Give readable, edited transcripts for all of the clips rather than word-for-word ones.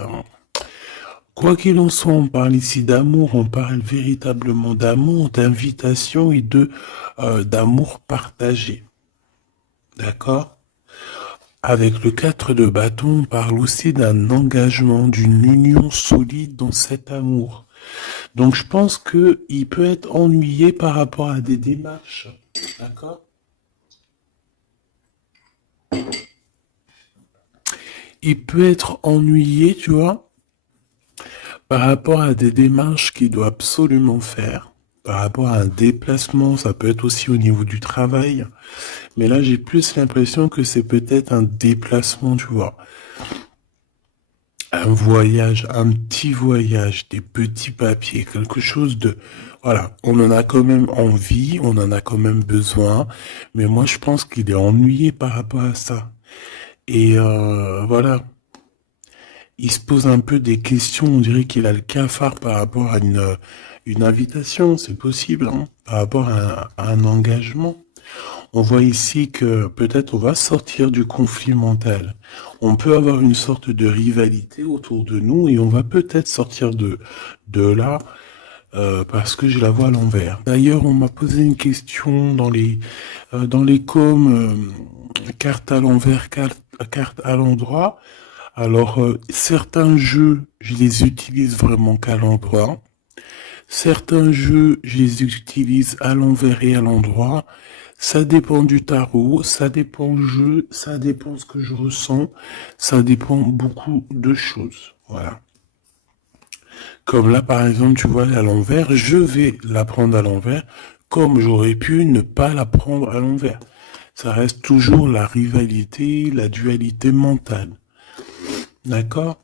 hein. Quoi qu'il en soit, on parle ici d'amour, on parle véritablement d'amour, d'invitation et de d'amour partagé. D'accord? Avec le 4 de bâton, on parle aussi d'un engagement, d'une union solide dans cet amour. Donc je pense que il peut être ennuyé par rapport à des démarches. D'accord? Il peut être ennuyé, tu vois, par rapport à des démarches qu'il doit absolument faire. Par rapport à un déplacement, ça peut être aussi au niveau du travail. Mais là, j'ai plus l'impression que c'est peut-être un déplacement, tu vois. Un voyage, un petit voyage, des petits papiers, quelque chose de... Voilà, on en a quand même envie, on en a quand même besoin, mais moi je pense qu'il est ennuyé par rapport à ça. Et voilà, il se pose un peu des questions, on dirait qu'il a le cafard par rapport à une invitation, c'est possible, hein, par rapport à un engagement. On voit ici que peut-être on va sortir du conflit mental. On peut avoir une sorte de rivalité autour de nous et on va peut-être sortir de là parce que je la vois à l'envers. D'ailleurs, on m'a posé une question dans les coms, carte à l'envers, carte à l'endroit. Alors, certains jeux, je les utilise vraiment qu'à l'endroit. Certains jeux, je les utilise à l'envers et à l'endroit. Ça dépend du tarot, ça dépend du jeu, ça dépend ce que je ressens, ça dépend beaucoup de choses. Voilà. Comme là, par exemple, tu vois, à l'envers, je vais la prendre à l'envers, comme j'aurais pu ne pas la prendre à l'envers. Ça reste toujours la rivalité, la dualité mentale. D'accord?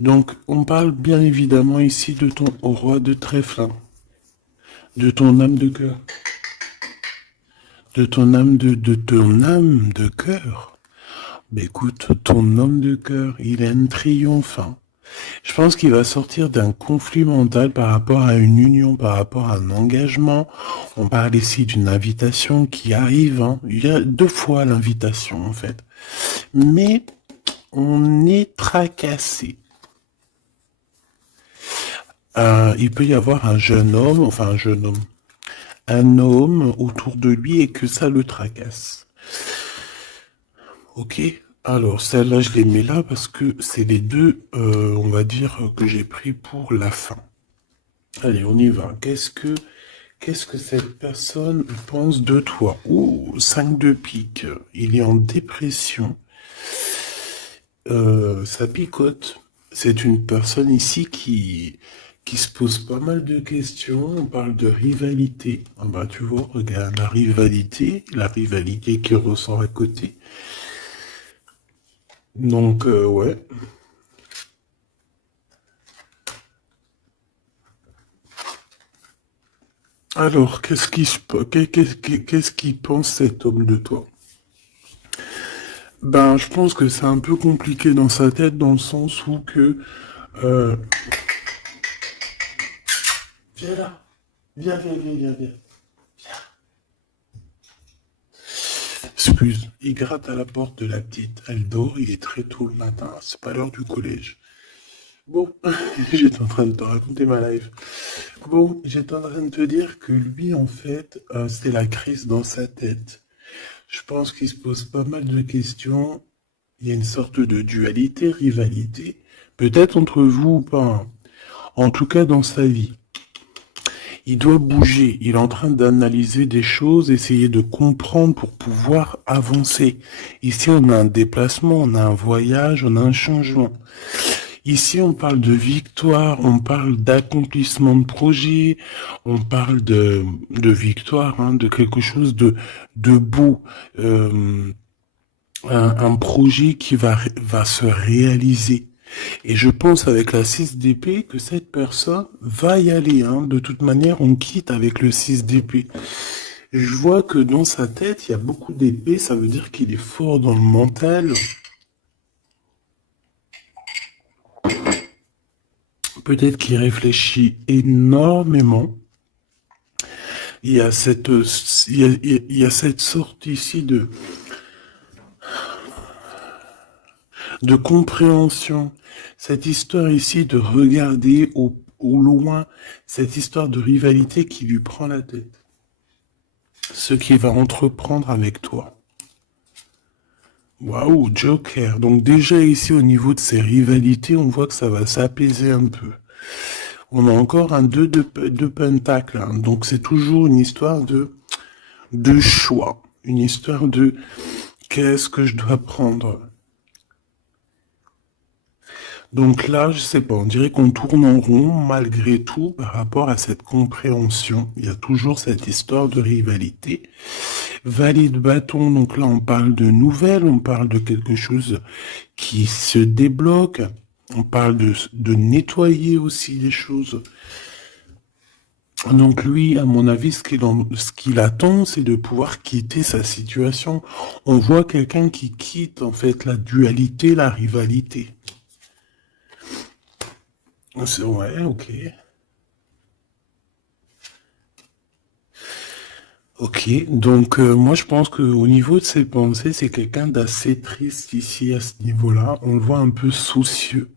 Donc, on parle bien évidemment ici de ton roi de trèfle, hein, de ton âme de cœur, de ton âme de cœur. Mais écoute, ton homme de cœur, il a un triomphe, hein. Je pense qu'il va sortir d'un conflit mental par rapport à une union, par rapport à un engagement. On parle ici d'une invitation qui arrive, hein. Il y a deux fois l'invitation, en fait. Mais on est tracassé. Il peut y avoir un jeune homme, enfin un homme autour de lui et que ça le tracasse. Ok. Alors, celle-là, je les mets là parce que c'est les deux, on va dire, que j'ai pris pour la fin. Allez, on y va. Qu'est-ce que cette personne pense de toi? Oh, 5 de pique. Il est en dépression. Ça picote. C'est une personne ici qui se pose pas mal de questions. On parle de rivalité. Ah bah, tu vois, regarde la rivalité qui ressort à côté. Donc, ouais. Alors, qu'est-ce qu'il pense cet homme de toi? Ben, je pense que c'est un peu compliqué dans sa tête, dans le sens où que... Euh... Viens là. Viens. Excuse, il gratte à la porte de la petite. Elle dort, il est très tôt le matin, c'est pas l'heure du collège. Bon, j'étais en train de te raconter ma life. Bon, j'étais en train de te dire que lui, en fait, c'est la crise dans sa tête. Je pense qu'il se pose pas mal de questions. Il y a une sorte de dualité, rivalité. Peut-être entre vous ou pas, hein. En tout cas, dans sa vie. Il doit bouger. Il est en train d'analyser des choses, essayer de comprendre pour pouvoir avancer. Ici, on a un déplacement, on a un voyage, on a un changement. Ici, on parle de victoire, on parle d'accomplissement de projet, on parle de victoire, hein, de quelque chose de beau. Un projet qui va se réaliser. Et je pense avec la 6 d'épée que cette personne va y aller, hein. De toute manière, on quitte avec le 6 d'épée. Je vois que dans sa tête, il y a beaucoup d'épées, ça veut dire qu'il est fort dans le mental. Peut-être qu'il réfléchit énormément. Il y a il y a cette sorte ici de compréhension. Cette histoire ici de regarder au loin, cette histoire de rivalité qui lui prend la tête. Ce qu'il va entreprendre avec toi. Waouh, Joker. Donc déjà ici au niveau de ces rivalités, on voit que ça va s'apaiser un peu. On a encore un 2 de pentacle, hein. Donc c'est toujours une histoire de choix. Une histoire de qu'est-ce que je dois prendre. Donc là, je sais pas, on dirait qu'on tourne en rond malgré tout par rapport à cette compréhension. Il y a toujours cette histoire de rivalité. Valet de bâton, donc là on parle de nouvelles, on parle de quelque chose qui se débloque, on parle de nettoyer aussi les choses. Donc lui, à mon avis, ce qu'il attend, c'est de pouvoir quitter sa situation. On voit quelqu'un qui quitte en fait la dualité, la rivalité. Ouais, ok. Ok, donc moi je pense qu'au niveau de ses pensées, c'est quelqu'un d'assez triste ici à ce niveau-là. On le voit un peu soucieux.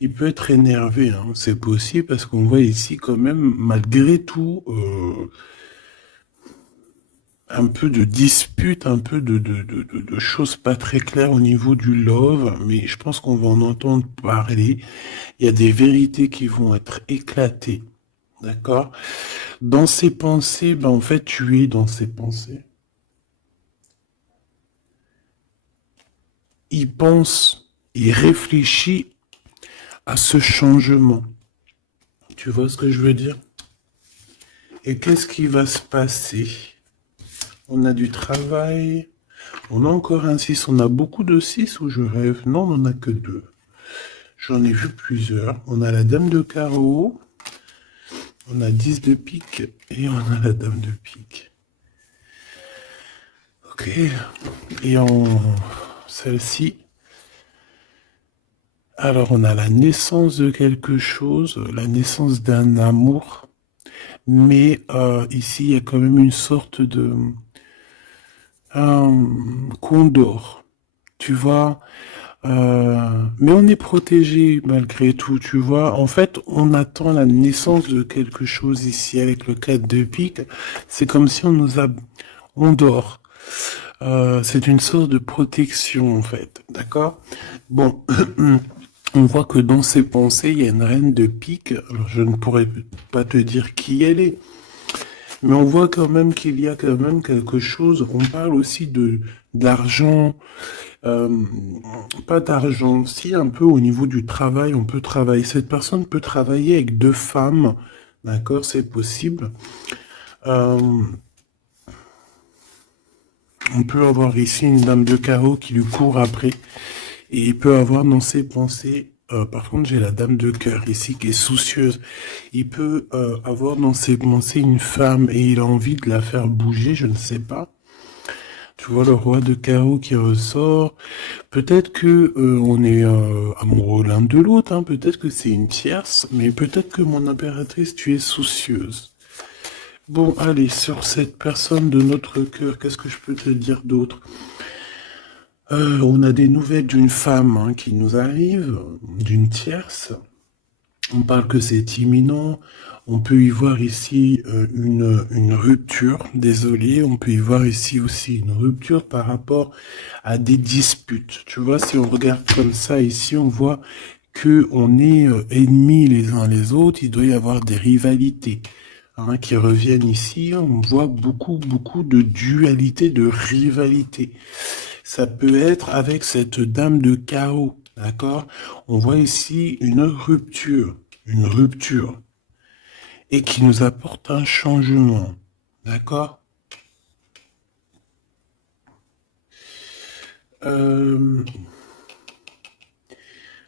Il peut être énervé, hein. C'est possible parce qu'on voit ici quand même, malgré tout, un peu de dispute, un peu de choses pas très claires au niveau du love, mais je pense qu'on va en entendre parler. Il y a des vérités qui vont être éclatées, d'accord? Dans ses pensées, ben en fait, tu es dans ses pensées. Il pense, il réfléchit à ce changement. Tu vois ce que je veux dire? Et qu'est-ce qui va se passer? On a du travail. On a encore un 6. On a beaucoup de 6 ou je rêve? Non, on n'en a que 2. J'en ai vu plusieurs. On a la dame de carreau. On a 10 de pique. Et on a la dame de pique. Ok. Et en celle-ci. Alors, on a la naissance de quelque chose. La naissance d'un amour. Mais ici, il y a quand même une sorte de... condor. Tu vois, mais on est protégé malgré tout, tu vois. En fait, on attend la naissance de quelque chose ici avec le 4 de pique. C'est comme si on dort. C'est une sorte de protection, en fait. D'accord? Bon, on voit que dans ses pensées, il y a une reine de pique. Alors, je ne pourrais pas te dire qui elle est. Mais on voit quand même qu'il y a quand même quelque chose. On parle aussi d'argent, pas d'argent, si un peu au niveau du travail, on peut travailler. Cette personne peut travailler avec 2 femmes, d'accord, c'est possible. On peut avoir ici une dame de carreau qui lui court après, et il peut avoir dans ses pensées. Par contre, j'ai la dame de cœur ici qui est soucieuse. Il peut avoir dans ses pensées une femme et il a envie de la faire bouger, je ne sais pas. Tu vois le roi de carreau qui ressort. Peut-être que on est amoureux l'un de l'autre, hein. Peut-être que c'est une tierce, mais peut-être que mon impératrice, tu es soucieuse. Bon, allez, sur cette personne de notre cœur, qu'est-ce que je peux te dire d'autre? On a des nouvelles d'une femme hein, qui nous arrive, d'une tierce. On parle que c'est imminent. On peut y voir ici une rupture, désolé. On peut y voir ici aussi une rupture par rapport à des disputes. Tu vois, si on regarde comme ça ici, on voit que on est ennemis les uns les autres. Il doit y avoir des rivalités hein, qui reviennent ici. On voit beaucoup de dualité, de rivalité. Ça peut être avec cette dame de chaos, d'accord? On voit ici une rupture, et qui nous apporte un changement, d'accord?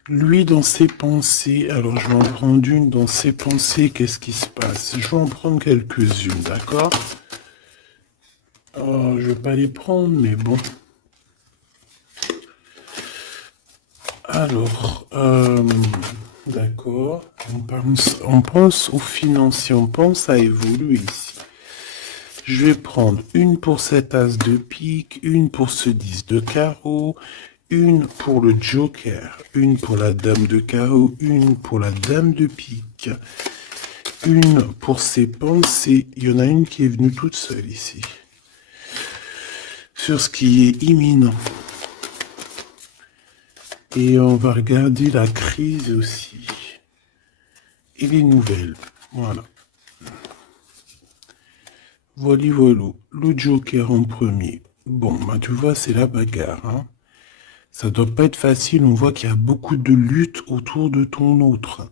Lui, dans ses pensées, alors je vais en prendre une, dans ses pensées, qu'est-ce qui se passe? Je vais en prendre quelques-unes, d'accord? Je vais pas les prendre, mais bon... Alors, d'accord, on pense aux financiers, on pense à évoluer ici. Je vais prendre une pour cet as de pique, une pour ce 10 de carreau, une pour le joker, une pour la dame de carreau, une pour la dame de pique, une pour ses pensées. Il y en a une qui est venue toute seule ici. Sur ce qui est imminent. Et on va regarder la crise aussi. Et les nouvelles. Voilà. Voilà. Le joker en premier. Bon, bah tu vois, c'est la bagarre. Hein. Ça doit pas être facile. On voit qu'il y a beaucoup de lutte autour de ton autre.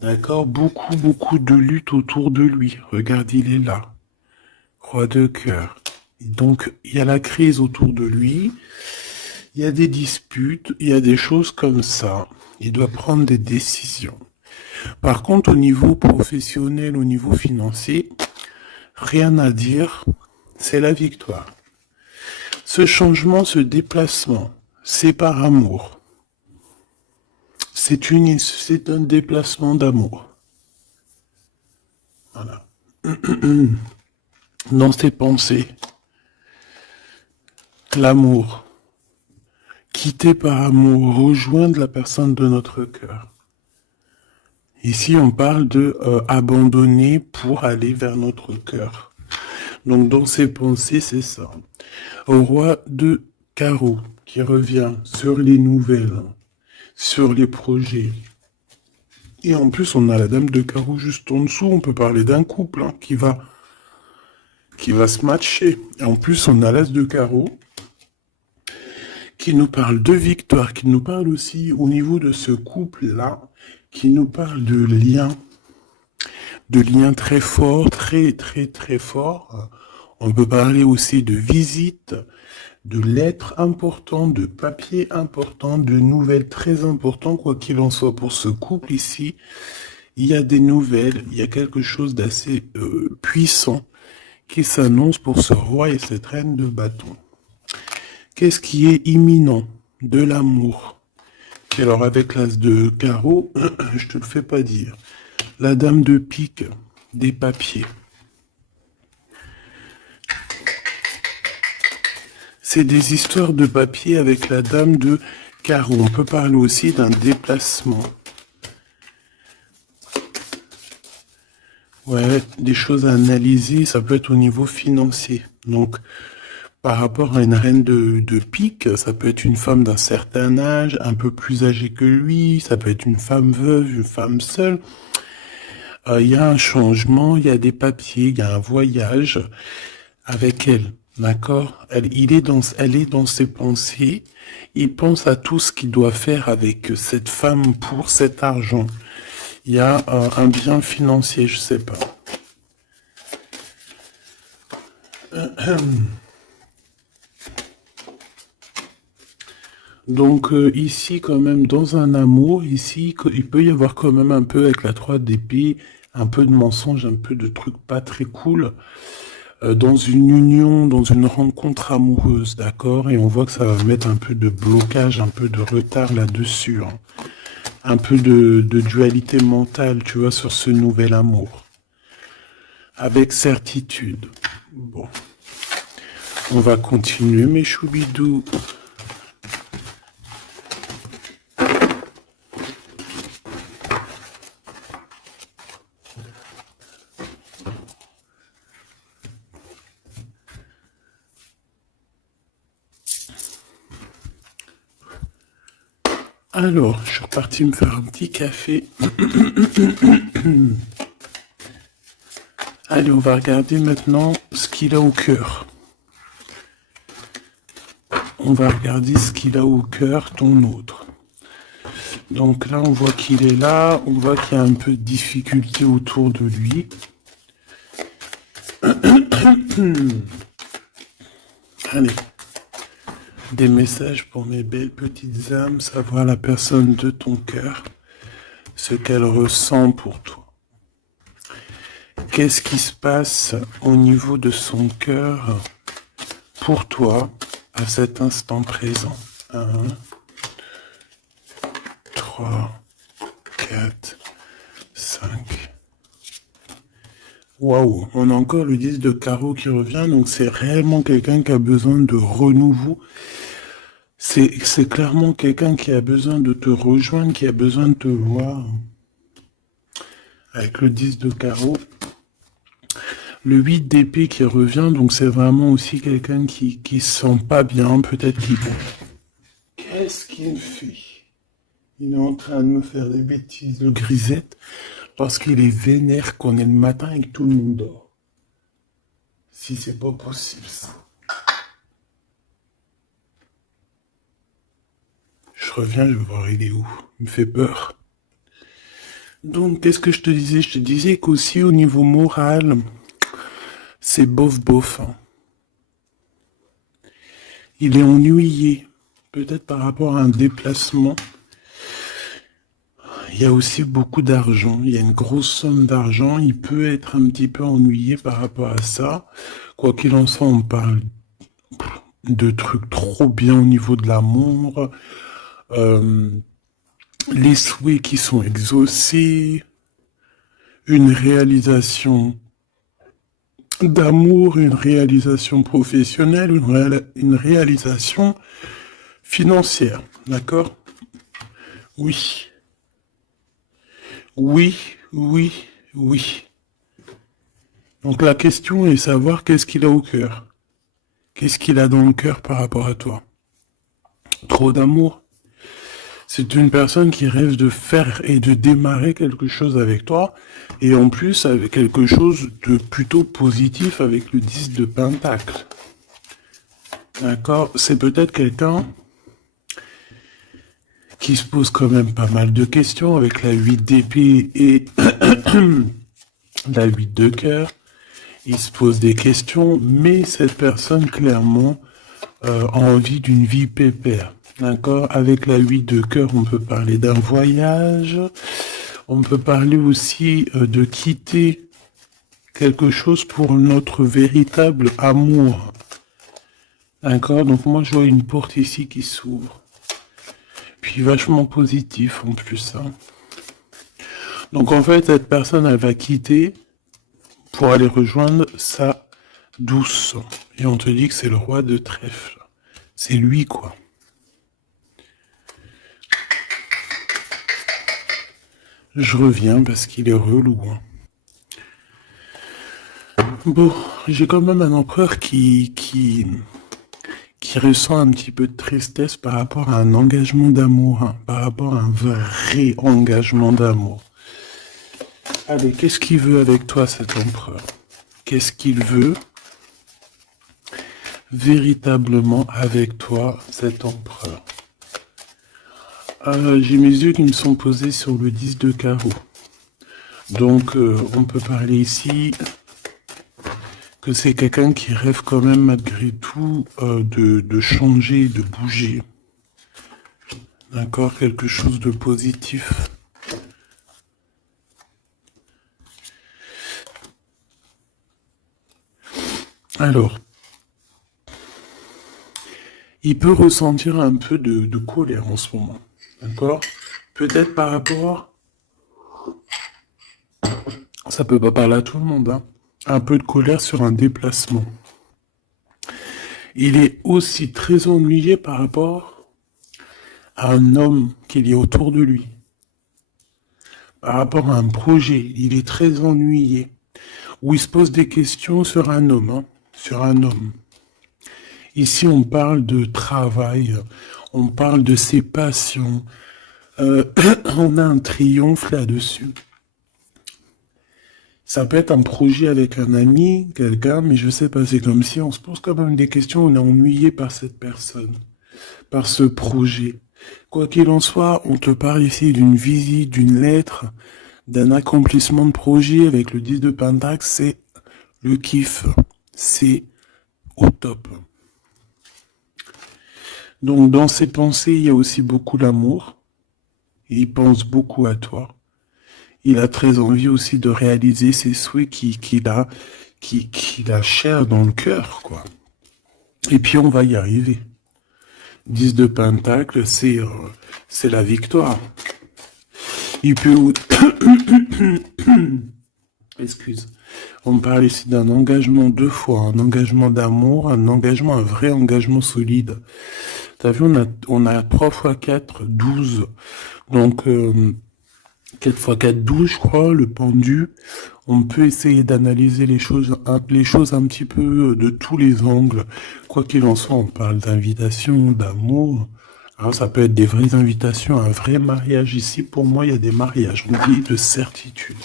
D'accord? Beaucoup de lutte autour de lui. Regarde, il est là. Roi de cœur. Donc, il y a la crise autour de lui. Il y a des disputes. Il y a des choses comme ça. Il doit prendre des décisions. Par contre, au niveau professionnel, au niveau financier, rien à dire. C'est la victoire. Ce changement, ce déplacement, c'est par amour. C'est un déplacement d'amour. Voilà. Dans ses pensées, l'amour. Quitter par amour, rejoindre la personne de notre cœur. Ici, on parle de abandonner pour aller vers notre cœur. Donc, dans ses pensées, c'est ça. Au roi de carreau, qui revient sur les nouvelles, sur les projets. Et en plus, on a la dame de carreau juste en dessous. On peut parler d'un couple hein, qui va se matcher. Et en plus, on a l'as de carreau qui nous parle de victoire, qui nous parle aussi au niveau de ce couple-là, qui nous parle de liens très forts, très forts. On peut parler aussi de visites, de lettres importantes, de papiers importants, de nouvelles très importantes, quoi qu'il en soit pour ce couple ici. Il y a des nouvelles, il y a quelque chose d'assez puissant qui s'annonce pour ce roi et cette reine de bâton. Qu'est-ce qui est imminent? De l'amour. Et alors avec l'as de carreau, je te le fais pas dire. La dame de pique, des papiers. C'est des histoires de papier avec la dame de carreau. On peut parler aussi d'un déplacement. Ouais, des choses à analyser, ça peut être au niveau financier. Donc, par rapport à une reine de pique, ça peut être une femme d'un certain âge, un peu plus âgée que lui, ça peut être une femme veuve, une femme seule. Il y a un changement, il y a des papiers, il y a un voyage avec elle, d'accord? Elle est dans ses pensées, il pense à tout ce qu'il doit faire avec cette femme pour cet argent. Il y a un bien financier, je sais pas. Donc ici quand même dans un amour, ici il peut y avoir quand même un peu avec la 3 d'épée, un peu de mensonge, un peu de trucs pas très cool, dans une union, dans une rencontre amoureuse, d'accord? Et on voit que ça va mettre un peu de blocage, un peu de retard là-dessus, hein. Un peu de dualité mentale, tu vois, sur ce nouvel amour. Avec certitude. Bon. On va continuer mes choubidous. Alors, je suis reparti me faire un petit café. Allez, on va regarder maintenant ce qu'il a au cœur. On va regarder ce qu'il a au cœur, ton autre. Donc là, on voit qu'il est là. On voit qu'il y a un peu de difficulté autour de lui. Allez. Des messages pour mes belles petites âmes, savoir la personne de ton cœur, ce qu'elle ressent pour toi. Qu'est-ce qui se passe au niveau de son cœur pour toi à cet instant présent? 1, 3, 4, 5. Waouh, on a encore le 10 de carreau qui revient, donc c'est réellement quelqu'un qui a besoin de renouveau. C'est clairement quelqu'un qui a besoin de te rejoindre, qui a besoin de te voir. Avec le 10 de carreau. Le 8 d'épée qui revient, donc c'est vraiment aussi quelqu'un qui se sent pas bien, peut-être qu'il... Qu'est-ce qu'il me fait? Il est en train de me faire des bêtises, le grisette, parce qu'il est vénère qu'on est le matin et que tout le monde dort. Si c'est pas possible, ça. Je reviens, je vais voir il est où. Il me fait peur. Donc, qu'est-ce que je te disais? Je te disais qu'aussi au niveau moral, c'est bof, hein. Il est ennuyé, peut-être par rapport à un déplacement. Il y a aussi beaucoup d'argent, il y a une grosse somme d'argent, il peut être un petit peu ennuyé par rapport à ça. Quoi qu'il en soit, on parle de trucs trop bien au niveau de l'amour, les souhaits qui sont exaucés, une réalisation d'amour, une réalisation professionnelle, une réalisation financière, d'accord? Oui, oui, oui, oui. Donc la question est savoir qu'est-ce qu'il a au cœur. Qu'est-ce qu'il a dans le cœur par rapport à toi? Trop d'amour? C'est une personne qui rêve de faire et de démarrer quelque chose avec toi, et en plus avec quelque chose de plutôt positif avec le 10 de Pentacle. D'accord? C'est peut-être quelqu'un qui se pose quand même pas mal de questions avec la 8 d'épée et la 8 de cœur. Il se pose des questions, mais cette personne clairement a envie d'une vie pépère. D'accord? Avec la 8 de cœur, on peut parler d'un voyage. On peut parler aussi de quitter quelque chose pour notre véritable amour. D'accord? Donc moi, je vois une porte ici qui s'ouvre. Puis vachement positif en plus. Hein. Donc en fait, cette personne, elle va quitter pour aller rejoindre sa douce. Et on te dit que c'est le roi de trèfle. C'est lui, quoi. Je reviens parce qu'il est relou. Hein. Bon, j'ai quand même un empereur qui ressent un petit peu de tristesse par rapport à un engagement d'amour, hein, par rapport à un vrai engagement d'amour. Allez, qu'est-ce qu'il veut avec toi, cet empereur? Qu'est-ce qu'il veut véritablement avec toi, cet empereur? J'ai mes yeux qui me sont posés sur le 10 de carreau. Donc, on peut parler ici que c'est quelqu'un qui rêve quand même malgré tout de changer, de bouger. D'accord? Quelque chose de positif. Alors, il peut ressentir un peu de colère en ce moment. D'accord? Peut-être par rapport... Ça peut pas parler à tout le monde, hein. Un peu de colère sur un déplacement. Il est aussi très ennuyé par rapport à un homme qu'il y a autour de lui. Par rapport à un projet, il est très ennuyé. Où il se pose des questions sur un homme, hein, sur un homme. Ici, on parle de travail, on parle de ses passions. On a un triomphe là-dessus. Ça peut être un projet avec un ami, quelqu'un, mais je sais pas, c'est comme si on se pose quand même des questions, on est ennuyé par cette personne, par ce projet. Quoi qu'il en soit, on te parle ici d'une visite, d'une lettre, d'un accomplissement de projet avec le 10 de Pentacle, c'est le kiff, c'est au top. Donc dans ses pensées, il y a aussi beaucoup l'amour, il pense beaucoup à toi. Il a très envie aussi de réaliser ses souhaits qu'il a cher dans le cœur, quoi. Et puis on va y arriver. 10 de Pentacle, c'est la victoire. Il peut... Excuse. On parle ici d'un engagement deux fois, un engagement d'amour, un vrai engagement solide. T'as vu, on a 3 x 4, 12. Donc, 4 x 4, 12, je crois, le pendu. On peut essayer d'analyser les choses un petit peu de tous les angles. Quoi qu'il en soit, on parle d'invitation, d'amour. Alors, ça peut être des vraies invitations, un vrai mariage. Ici, pour moi, il y a des mariages. On dit de certitude.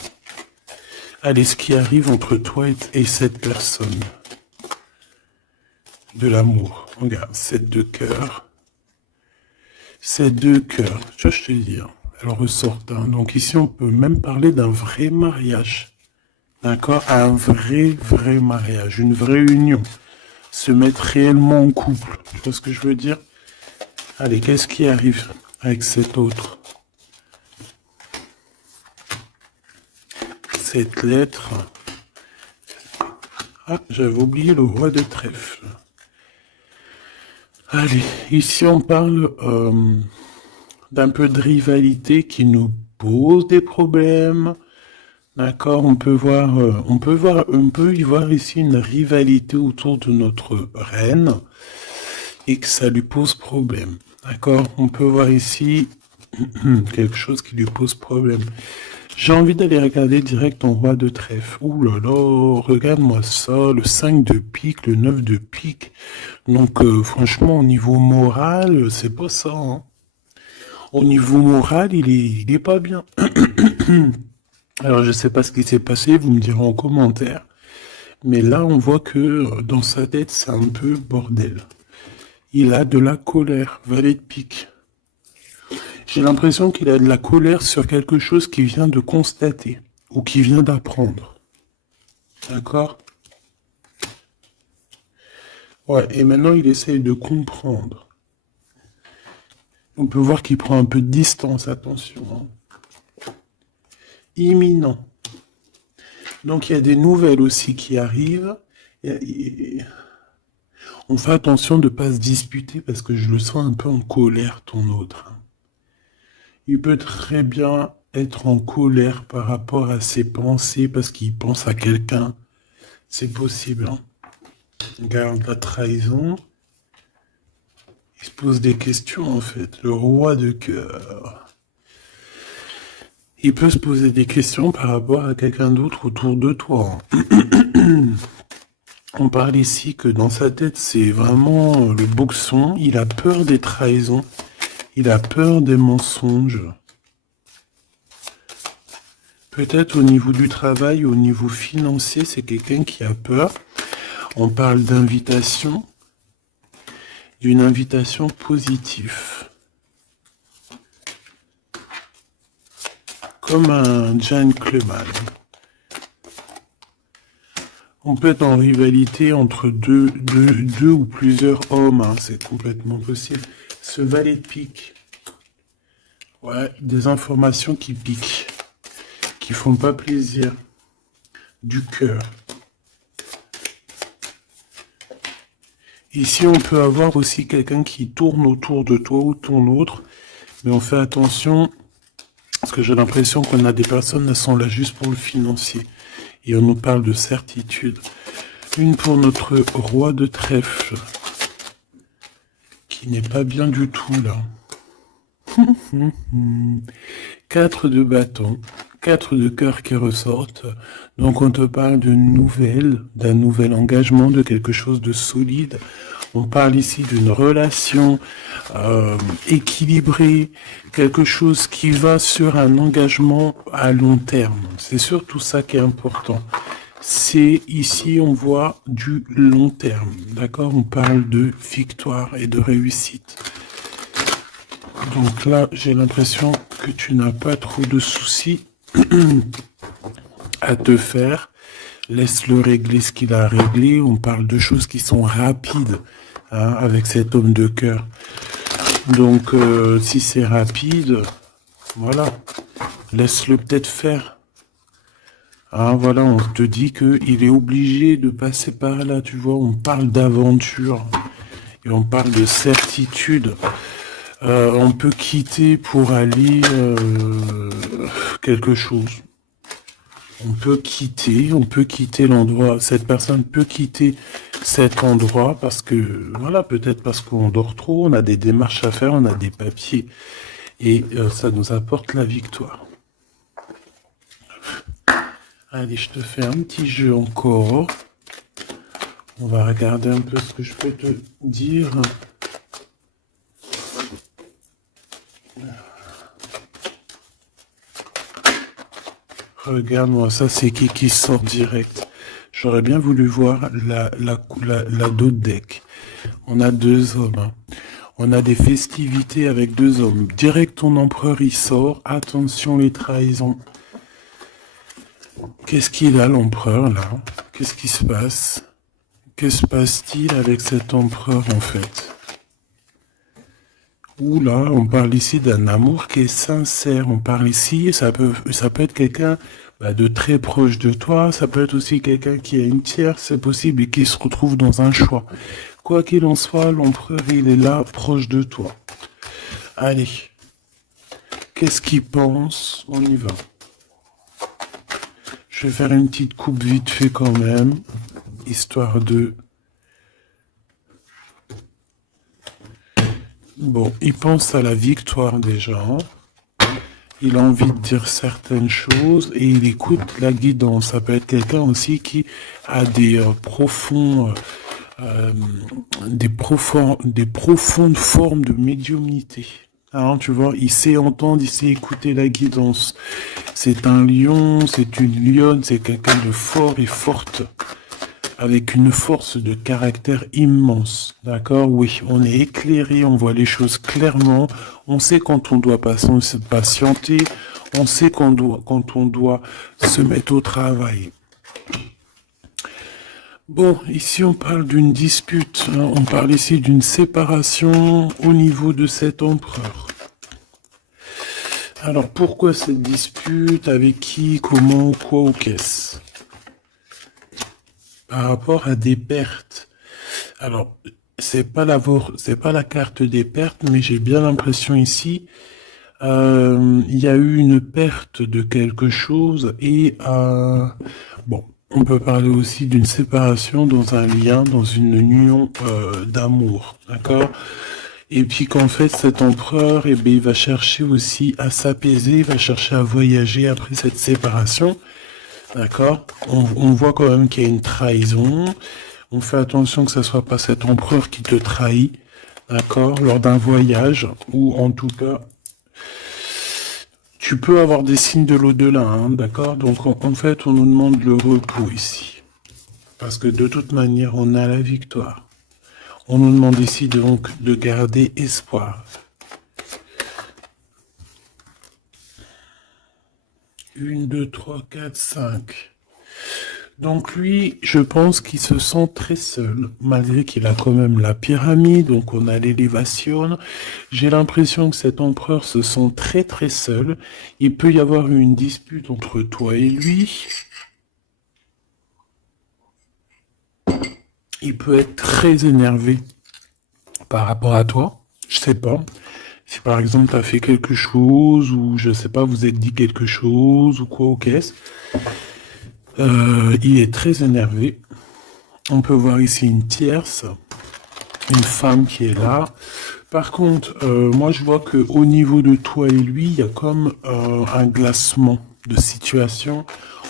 Allez, ce qui arrive entre toi et cette personne. De l'amour. Regarde, 7 de cœur. 7 de cœur. Tu vois, je te dis, hein, elle ressort. Hein. Donc ici, on peut même parler d'un vrai mariage. D'accord? Un vrai mariage. Une vraie union. Se mettre réellement en couple. Tu vois ce que je veux dire? Allez, qu'est-ce qui arrive avec cet autre? Cette lettre. Ah, j'avais oublié le roi de trèfle. Allez, ici on parle d'un peu de rivalité qui nous pose des problèmes. D'accord, on peut y voir ici une rivalité autour de notre reine et que ça lui pose problème. D'accord, on peut voir ici quelque chose qui lui pose problème. J'ai envie d'aller regarder direct en roi de trèfle. Ouh là là, regarde-moi ça, le 5 de pique, le 9 de pique. Donc franchement, au niveau moral, c'est pas ça. Hein. Au niveau moral, il est pas bien. Alors je sais pas ce qui s'est passé, vous me direz en commentaire. Mais là, on voit que dans sa tête, c'est un peu bordel. Il a de la colère, valet de pique. J'ai l'impression qu'il a de la colère sur quelque chose qu'il vient de constater ou qu'il vient d'apprendre. D'accord? Ouais, et maintenant il essaye de comprendre. On peut voir qu'il prend un peu de distance, attention. Hein. Imminent. Donc il y a des nouvelles aussi qui arrivent. On fait attention de ne pas se disputer parce que je le sens un peu en colère, ton autre. Hein. Il peut très bien être en colère par rapport à ses pensées parce qu'il pense à quelqu'un. C'est possible. Hein. Regarde la trahison. Il se pose des questions en fait. Le roi de cœur. Il peut se poser des questions par rapport à quelqu'un d'autre autour de toi. Hein. On parle ici que dans sa tête, c'est vraiment le boxon. Il a peur des trahisons. Il a peur des mensonges. Peut-être au niveau du travail, au niveau financier, c'est quelqu'un qui a peur. On parle d'invitation, d'une invitation positive. Comme un gentleman. On peut être en rivalité entre deux ou plusieurs hommes, hein, c'est complètement possible. Ce valet de pique. Ouais, des informations qui piquent, qui font pas plaisir. Du cœur. Ici, on peut avoir aussi quelqu'un qui tourne autour de toi ou ton autre, mais on fait attention, parce que j'ai l'impression qu'on a des personnes qui sont là juste pour le financier. Et on nous parle de certitude. Une pour notre roi de trèfle, qui n'est pas bien du tout, là. 4 de bâton, 4 de cœur qui ressortent. Donc on te parle de nouvelles, d'un nouvel engagement, de quelque chose de solide. On parle ici d'une relation équilibrée, quelque chose qui va sur un engagement à long terme. C'est surtout ça qui est important. C'est ici, on voit du long terme. D'accord? On parle de victoire et de réussite. Donc là, j'ai l'impression que tu n'as pas trop de soucis à te faire. Laisse-le régler ce qu'il a à régler. On parle de choses qui sont rapides hein, avec cet homme de cœur. Donc, si c'est rapide, voilà, laisse-le peut-être faire. Hein, voilà, on te dit qu'il est obligé de passer par là, tu vois. On parle d'aventure et on parle de certitude. On peut quitter pour aller quelque chose. on peut quitter l'endroit, cette personne peut quitter cet endroit parce que, voilà, peut-être parce qu'on dort trop, on a des démarches à faire, on a des papiers, et ça nous apporte la victoire. Allez, je te fais un petit jeu encore. On va regarder un peu ce que je peux te dire. Regarde-moi, ça c'est qui sort direct. J'aurais bien voulu voir la dos deck. On a deux hommes. Hein. On a des festivités avec deux hommes. Direct, ton empereur, il sort. Attention, les trahisons. Qu'est-ce qu'il a, l'empereur, là? Qu'est-ce qui se passe? Que se passe-t-il avec cet empereur, en fait? Oula, on parle ici d'un amour qui est sincère. On parle ici, ça peut être quelqu'un de très proche de toi. Ça peut être aussi quelqu'un qui a une tierce, c'est possible, et qui se retrouve dans un choix. Quoi qu'il en soit, l'empereur, il est là, proche de toi. Allez. Qu'est-ce qu'il pense? On y va. Je vais faire une petite coupe vite fait quand même, histoire de... Bon, il pense à la victoire déjà. Il a envie de dire certaines choses et il écoute la guidance. Ça peut être quelqu'un aussi qui a des profondes formes de médiumnité. Alors, tu vois, il sait entendre, il sait écouter la guidance. C'est un lion, c'est une lionne, c'est quelqu'un de fort et forte, avec une force de caractère immense. D'accord? Oui, on est éclairé, on voit les choses clairement, on sait quand on doit patienter, on sait quand on doit se mettre au travail. Bon, ici on parle d'une dispute, hein, on parle ici d'une séparation au niveau de cet empereur. Alors pourquoi cette dispute? Avec qui? Comment? Quoi ou qu'est-ce? Par rapport à des pertes. Alors, c'est pas la carte des pertes, mais j'ai bien l'impression ici, il y a eu une perte de quelque chose et bon. On peut parler aussi d'une séparation dans un lien, dans une union d'amour, d'accord? Et puis qu'en fait, cet empereur, il va chercher aussi à s'apaiser, il va chercher à voyager après cette séparation, d'accord? On voit quand même qu'il y a une trahison. On fait attention que ce soit pas cet empereur qui te trahit, d'accord? Lors d'un voyage, ou en tout cas... Tu peux avoir des signes de l'au-delà, hein, d'accord? Donc en fait, on nous demande le repos ici. Parce que de toute manière, on a la victoire. On nous demande ici donc de garder espoir. 1, 2, 3, 4, 5. Donc lui, je pense qu'il se sent très seul, malgré qu'il a quand même la pyramide, donc on a l'élévation. J'ai l'impression que cet empereur se sent très très seul. Il peut y avoir une dispute entre toi et lui. Il peut être très énervé par rapport à toi. Je sais pas. Si par exemple tu as fait quelque chose, ou je sais pas, vous êtes dit quelque chose, ou quoi, ou qu'est-ce. Il est très énervé. On peut voir ici une tierce, une femme qui est là. Par contre, moi je vois que au niveau de toi et lui, il y a comme un glacement de situation.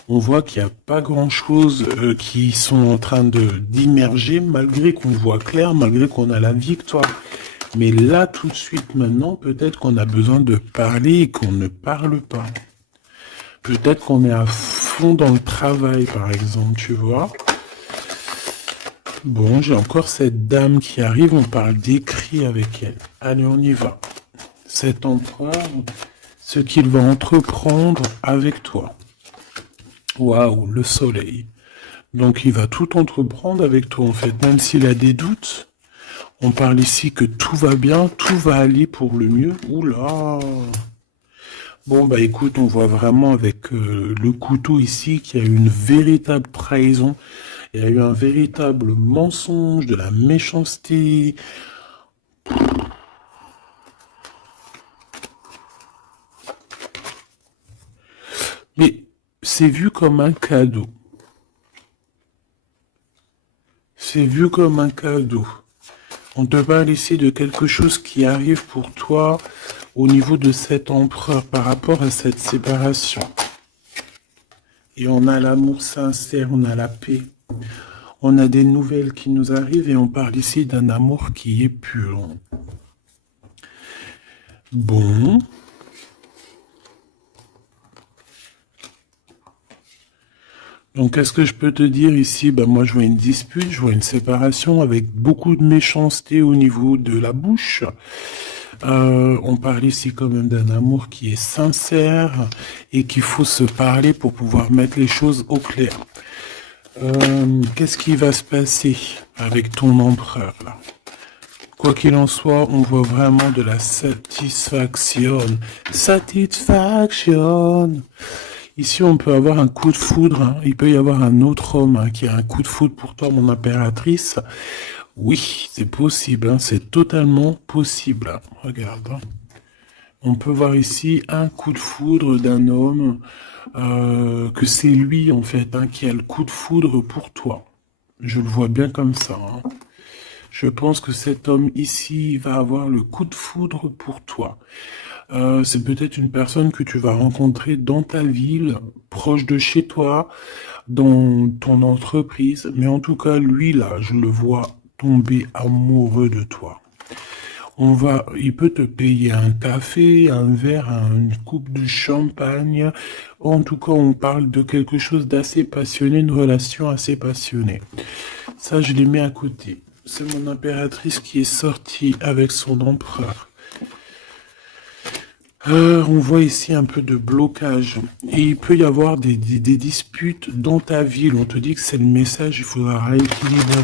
On voit qu'il n'y a pas grand-chose qui sont en train d'immerger, malgré qu'on voit clair, malgré qu'on a la victoire. Mais là, tout de suite, maintenant, peut-être qu'on a besoin de parler et qu'on ne parle pas. Peut-être qu'on est à fond dans le travail, par exemple, tu vois. Bon, j'ai encore cette dame qui arrive, on parle d'écrit avec elle. Allez, on y va. Cet empereur, ce qu'il va entreprendre avec toi. Waouh, le soleil. Donc il va tout entreprendre avec toi, en fait, même s'il a des doutes. On parle ici que tout va bien, tout va aller pour le mieux. Oula! Bon, bah écoute, on voit vraiment avec le couteau ici qu'il y a eu une véritable trahison. Il y a eu un véritable mensonge, de la méchanceté. Mais c'est vu comme un cadeau. C'est vu comme un cadeau. On te parle ici de quelque chose qui arrive pour toi au niveau de cet empereur par rapport à cette séparation. Et on a l'amour sincère, on a la paix. On a des nouvelles qui nous arrivent et on parle ici d'un amour qui est pur. Bon. Donc, qu'est-ce que je peux te dire ici? Ben, moi, je vois une dispute, je vois une séparation avec beaucoup de méchanceté au niveau de la bouche. On parle ici quand même d'un amour qui est sincère et qu'il faut se parler pour pouvoir mettre les choses au clair. Qu'est-ce qui va se passer avec ton empereur là? Quoi qu'il en soit, on voit vraiment de la satisfaction. Satisfaction. Ici, on peut avoir un coup de foudre. Hein. Il peut y avoir un autre homme hein, qui a un coup de foudre pour toi, mon impératrice. Oui, c'est possible. Hein. C'est totalement possible. Hein. Regarde. Hein. On peut voir ici un coup de foudre d'un homme, que c'est lui, en fait, hein, qui a le coup de foudre pour toi. Je le vois bien comme ça. Hein. Je pense que cet homme ici va avoir le coup de foudre pour toi. C'est peut-être une personne que tu vas rencontrer dans ta ville, proche de chez toi, dans ton entreprise. Mais en tout cas, lui, là, je le vois tomber amoureux de toi. Il peut te payer un café, un verre, une coupe de champagne. En tout cas, on parle de quelque chose d'assez passionné, une relation assez passionnée. Ça, je l'ai mis à côté. C'est mon impératrice qui est sortie avec son empereur. On voit ici un peu de blocage. Et il peut y avoir des disputes dans ta ville. On te dit que c'est le message, il faudra rééquilibrer.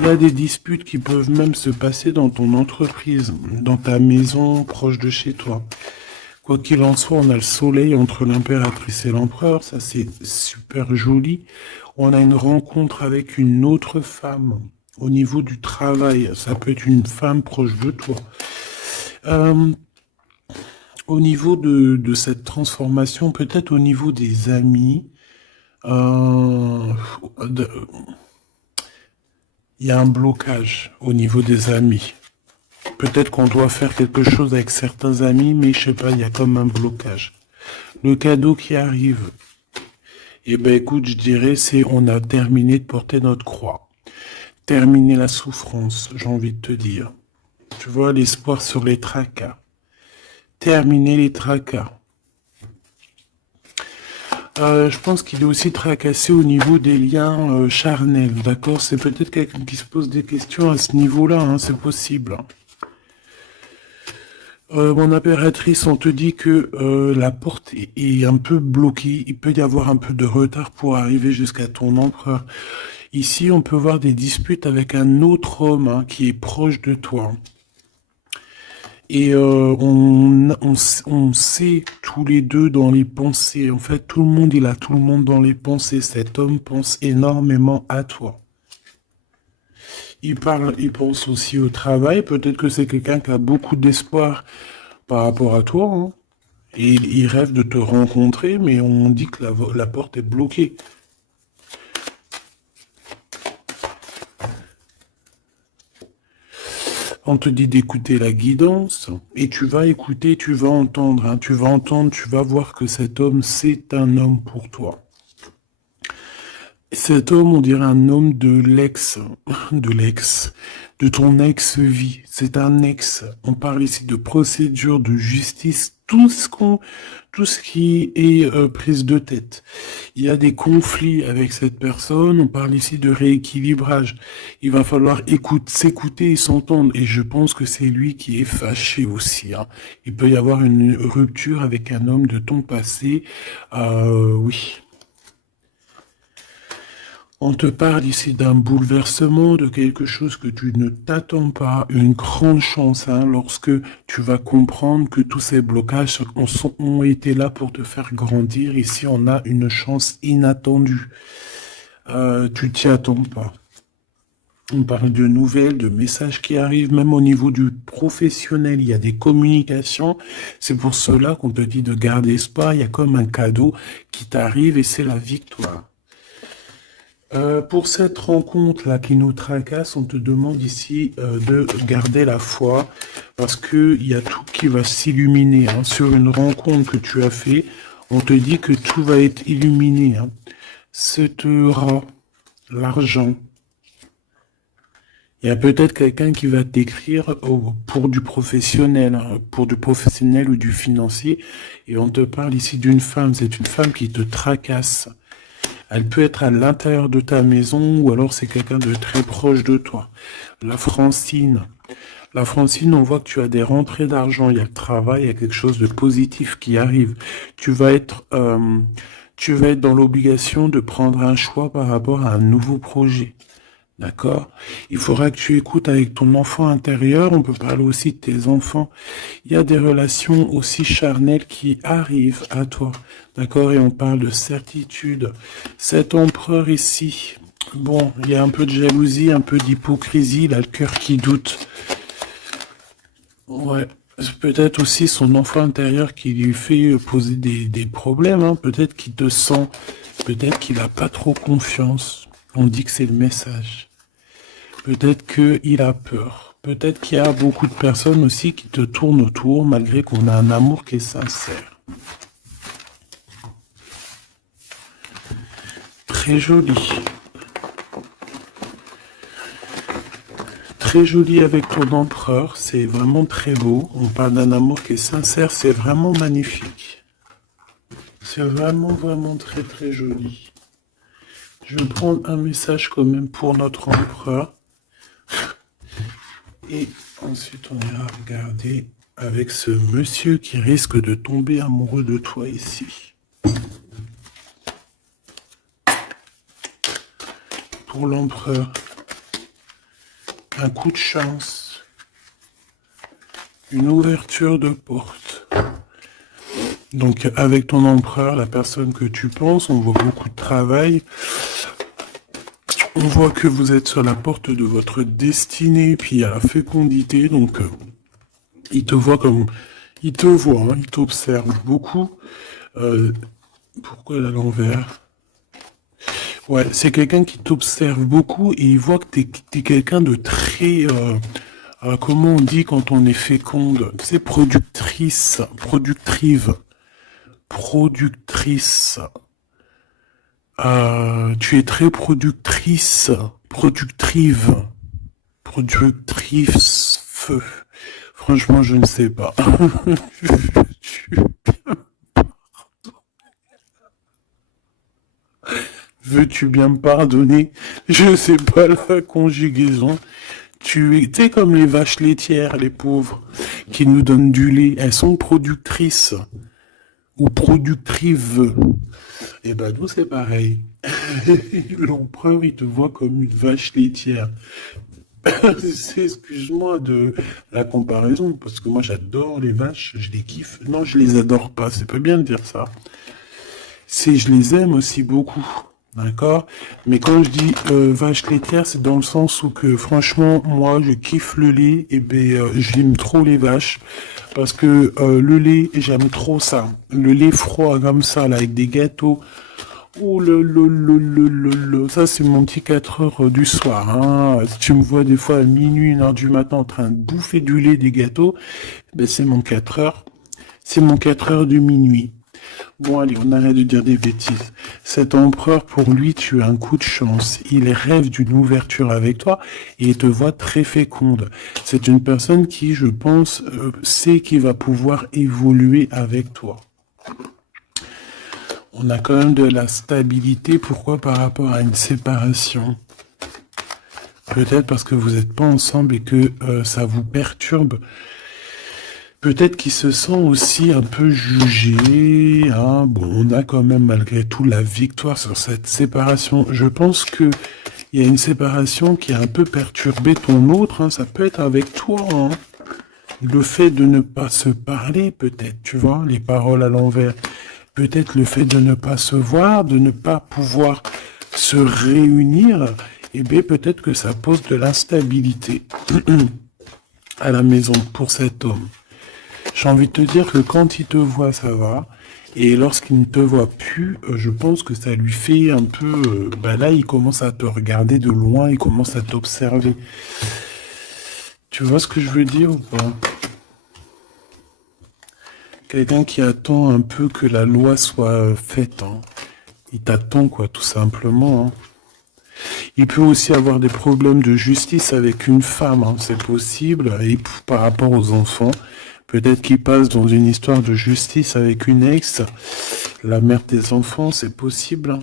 Il y a des disputes qui peuvent même se passer dans ton entreprise, dans ta maison, proche de chez toi. Quoi qu'il en soit, on a le soleil entre l'impératrice et l'empereur. Ça, c'est super joli. On a une rencontre avec une autre femme. Au niveau du travail, ça peut être une femme proche de toi. Au niveau de cette transformation, peut-être au niveau des amis, il y a un blocage au niveau des amis. Peut-être qu'on doit faire quelque chose avec certains amis, mais je sais pas, il y a comme un blocage. Le cadeau qui arrive, eh ben écoute, je dirais, c'est on a terminé de porter notre croix. Terminer la souffrance, j'ai envie de te dire. Tu vois, l'espoir sur les tracas. Terminer les tracas. Je pense qu'il est aussi tracassé au niveau des liens charnels, d'accord? C'est peut-être quelqu'un qui se pose des questions à ce niveau-là, hein, c'est possible. Mon impératrice, on te dit que la porte est un peu bloquée, il peut y avoir un peu de retard pour arriver jusqu'à ton empereur. Ici, on peut voir des disputes avec un autre homme hein, qui est proche de toi. Et on sait tous les deux dans les pensées. En fait, tout le monde, il a tout le monde dans les pensées. Cet homme pense énormément à toi. Il pense aussi au travail. Peut-être que c'est quelqu'un qui a beaucoup d'espoir par rapport à toi. Hein. Et il rêve de te rencontrer, mais on dit que la porte est bloquée. On te dit d'écouter la guidance, et tu vas écouter, tu vas entendre, hein, tu vas voir que cet homme, c'est un homme pour toi. Cet homme, on dirait un homme de ton ex-vie. C'est un ex. On parle ici de procédure, de justice, tout ce qui est prise de tête. Il y a des conflits avec cette personne. On parle ici de rééquilibrage. Il va falloir s'écouter et s'entendre. Et je pense que c'est lui qui est fâché aussi. Hein. Il peut y avoir une rupture avec un homme de ton passé. Oui. On te parle ici d'un bouleversement, de quelque chose que tu ne t'attends pas, une grande chance hein, lorsque tu vas comprendre que tous ces blocages ont été là pour te faire grandir. Ici, on a une chance inattendue. Tu t'y attends pas. On parle de nouvelles, de messages qui arrivent, même au niveau du professionnel, il y a des communications. C'est pour cela qu'on te dit de garder espoir. Il y a comme un cadeau qui t'arrive et c'est la victoire. Pour cette rencontre-là qui nous tracasse, on te demande ici de garder la foi parce que il y a tout qui va s'illuminer. Hein. Sur une rencontre que tu as fait, on te dit que tout va être illuminé. Hein. Cet rat, l'argent. Il y a peut-être quelqu'un qui va t'écrire pour du professionnel, hein, pour du professionnel ou du financier. Et on te parle ici d'une femme. C'est une femme qui te tracasse. Elle peut être à l'intérieur de ta maison ou alors c'est quelqu'un de très proche de toi. La Francine. La Francine, on voit que tu as des rentrées d'argent, il y a le travail, il y a quelque chose de positif qui arrive. Tu vas être dans l'obligation de prendre un choix par rapport à un nouveau projet. D'accord? Il faudra que tu écoutes avec ton enfant intérieur. On peut parler aussi de tes enfants. Il y a des relations aussi charnelles qui arrivent à toi. D'accord? Et on parle de certitude. Cet empereur ici, bon, il y a un peu de jalousie, un peu d'hypocrisie, il a le cœur qui doute. Ouais. C'est peut-être aussi son enfant intérieur qui lui fait poser des problèmes. Hein. Peut-être qu'il te sent, peut-être qu'il n'a pas trop confiance. On dit que c'est le message. Peut-être qu'il a peur. Peut-être qu'il y a beaucoup de personnes aussi qui te tournent autour malgré qu'on a un amour qui est sincère. Très joli. Très joli avec ton empereur. C'est vraiment très beau. On parle d'un amour qui est sincère. C'est vraiment magnifique. C'est vraiment, vraiment très, très joli. Je vais prendre un message quand même pour notre empereur. Et ensuite, on ira regarder avec ce monsieur qui risque de tomber amoureux de toi ici. Pour l'empereur, un coup de chance, une ouverture de porte. Donc, avec ton empereur, la personne que tu penses, on voit beaucoup de travail. On voit que vous êtes sur la porte de votre destinée, puis il y a la fécondité, donc il te voit comme... Il te voit, hein, il t'observe beaucoup. Pourquoi à l'envers? Ouais, c'est quelqu'un qui t'observe beaucoup et il voit que t'es quelqu'un de très... comment on dit quand on est féconde? C'est productrice, productive, productrice. Tu es très productrice, productive, productrice, feu. Franchement, je ne sais pas. Veux-tu bien me pardonner? Je sais pas la conjugaison. Tu es comme les vaches laitières, les pauvres, qui nous donnent du lait. Elles sont productrices ou productrives. Et ben nous c'est pareil. L'empereur il te voit comme une vache laitière. Excuse-moi de la comparaison, parce que moi j'adore les vaches, je les kiffe. Non, je les adore pas, c'est pas bien de dire ça. C'est je les aime aussi beaucoup. D'accord? Mais quand je dis vache laitière, c'est dans le sens où que franchement, moi je kiffe le lait, et ben j'aime trop les vaches. Parce que le lait, j'aime trop ça. Le lait froid comme ça, là, avec des gâteaux. Oh ça c'est mon petit 4 heures du soir. Hein. Si tu me vois des fois à minuit, 1 heure du matin en train de bouffer du lait, des gâteaux, ben c'est mon 4 heures. C'est mon 4 heures du minuit. Bon allez, on arrête de dire des bêtises. Cet empereur, pour lui, tu as un coup de chance. Il rêve d'une ouverture avec toi et il te voit très féconde. C'est une personne qui, je pense, sait qu'il va pouvoir évoluer avec toi. On a quand même de la stabilité. Pourquoi? Par rapport à une séparation. Peut-être parce que vous n'êtes pas ensemble et que ça vous perturbe. Peut-être qu'il se sent aussi un peu jugé. Hein. Bon, on a quand même malgré tout la victoire sur cette séparation. Je pense que il y a une séparation qui a un peu perturbé ton autre. Hein. Ça peut être avec toi. Hein. Le fait de ne pas se parler, peut-être, tu vois, les paroles à l'envers. Peut-être le fait de ne pas se voir, de ne pas pouvoir se réunir. et B, peut-être que ça pose de l'instabilité à la maison pour cet homme. J'ai envie de te dire que quand il te voit, ça va. Et lorsqu'il ne te voit plus, je pense que ça lui fait un peu... là, il commence à te regarder de loin, il commence à t'observer. Tu vois ce que je veux dire ou pas? Quelqu'un qui attend un peu que la loi soit faite. Hein. Il t'attend, quoi, tout simplement. Hein. Il peut aussi avoir des problèmes de justice avec une femme, hein, c'est possible. Et par rapport aux enfants, peut-être qu'il passe dans une histoire de justice avec une ex, la mère des enfants, c'est possible. Hein.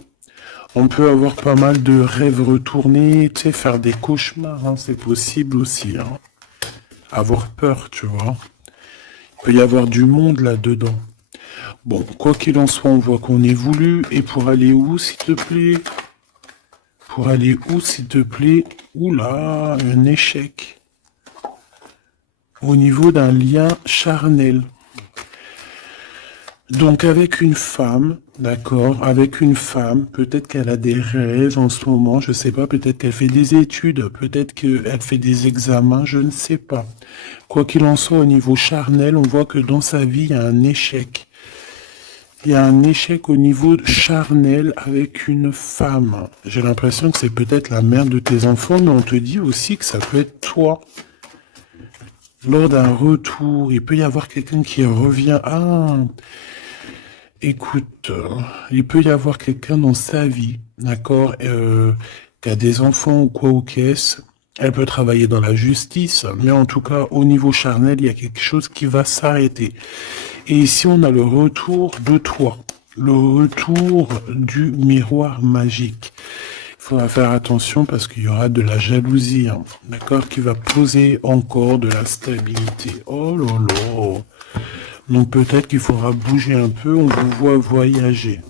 On peut avoir pas mal de rêves retournés, tu sais, faire des cauchemars, hein, c'est possible aussi. Hein. Avoir peur, tu vois. Il peut y avoir du monde là-dedans. Bon, quoi qu'il en soit, on voit qu'on évolue. Et pour aller où, s'il te plaît? Pour aller où, s'il te plaît? Oula, un échec. Au niveau d'un lien charnel. Donc avec une femme, d'accord, avec une femme, peut-être qu'elle a des rêves en ce moment, je sais pas, peut-être qu'elle fait des études, peut-être qu'elle fait des examens, je ne sais pas. Quoi qu'il en soit, au niveau charnel, on voit que dans sa vie, il y a un échec. Il y a un échec au niveau charnel avec une femme. J'ai l'impression que c'est peut-être la mère de tes enfants, mais on te dit aussi que ça peut être toi. Lors d'un retour, il peut y avoir quelqu'un qui revient. Ah, écoute, il peut y avoir quelqu'un dans sa vie, d'accord, qui a des enfants ou quoi ou qu'est-ce. Elle peut travailler dans la justice, mais en tout cas, au niveau charnel, il y a quelque chose qui va s'arrêter. Et ici, on a le retour de toi, le retour du miroir magique. Il faudra faire attention parce qu'il y aura de la jalousie, hein, d'accord, qui va poser encore de la stabilité. Oh là là. Donc peut-être qu'il faudra bouger un peu, on vous voit voyager.